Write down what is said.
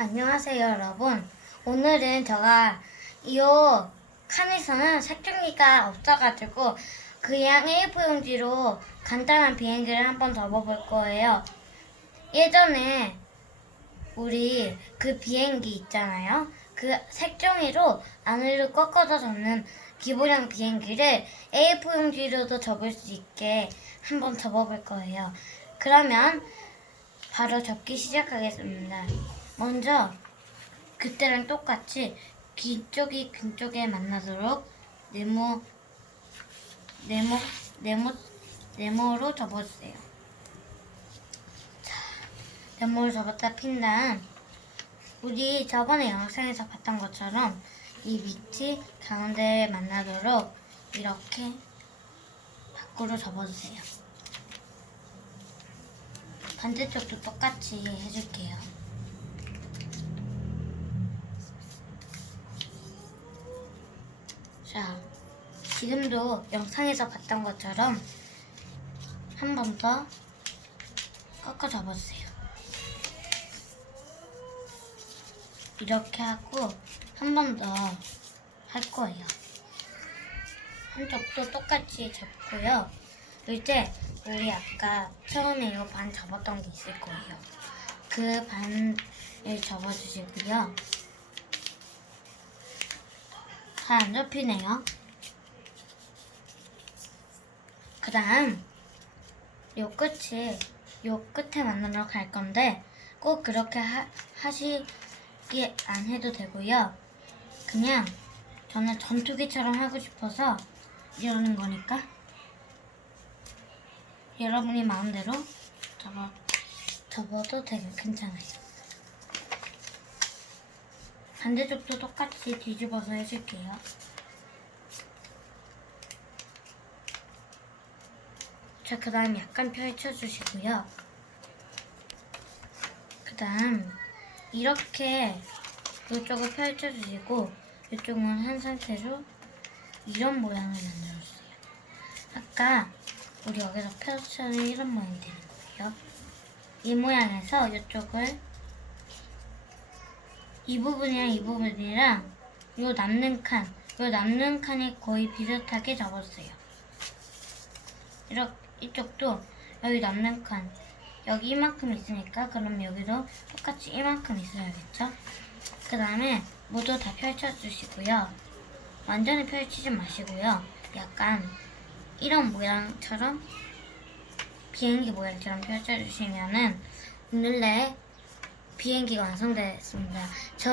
안녕하세요, 여러분. 오늘은 제가 이 칸에서는 색종이가 없어가지고 그냥 A4 용지로 간단한 비행기를 한번 접어볼 거예요. 예전에 우리 그 비행기 있잖아요. 그 색종이로 안으로 꺾어서 접는 기본형 비행기를 A4 용지로도 접을 수 있게 한번 접어볼 거예요. 그러면 바로 접기 시작하겠습니다. 먼저 그때랑 똑같이 귀 쪽이 근 쪽에 만나도록 네모 네모 네모 네모로 접어주세요. 자, 네모를 접었다 핀 다음 우리 저번에 영상에서 봤던 것처럼 이 밑이 가운데에 만나도록 이렇게 밖으로 접어주세요. 반대쪽도 똑같이 해줄게요. 자, 지금도 영상에서 봤던 것처럼 한 번 더 꺾어 접어주세요. 이렇게 하고 한 번 더 할 거예요. 한쪽도 똑같이 접고요. 이제 우리 아까 처음에 이 반 접었던 게 있을 거예요. 그 반을 접어주시고요. 잘 안 접히네요. 그 다음 요 끝이 요 끝에 만나러 갈 건데 꼭 그렇게 하, 하시기 안 해도 되고요. 그냥 저는 전투기처럼 하고 싶어서 이러는 거니까 여러분이 마음대로 접어, 접어도 되게 괜찮아요. 반대쪽도 똑같이 뒤집어서 해줄게요. 자, 그 다음 약간 펼쳐주시고요. 그 다음, 이렇게 이쪽을 펼쳐주시고, 이쪽은 한 상태로 이런 모양을 만들어주세요. 아까 우리 여기서 펼쳐는 이런 모양이 되는 거예요. 이 모양에서 이쪽을 이 부분이랑 이 부분이랑 요 남는 칸, 요 남는 칸이 거의 비슷하게 접었어요. 이렇게 이쪽도 여기 남는 칸 여기 이만큼 있으니까 그럼 여기도 똑같이 이만큼 있어야겠죠? 그 다음에 모두 다 펼쳐주시고요. 완전히 펼치지 마시고요. 약간 이런 모양처럼 비행기 모양처럼 펼쳐주시면은 오늘 내 비행기가 완성됐습니다. 저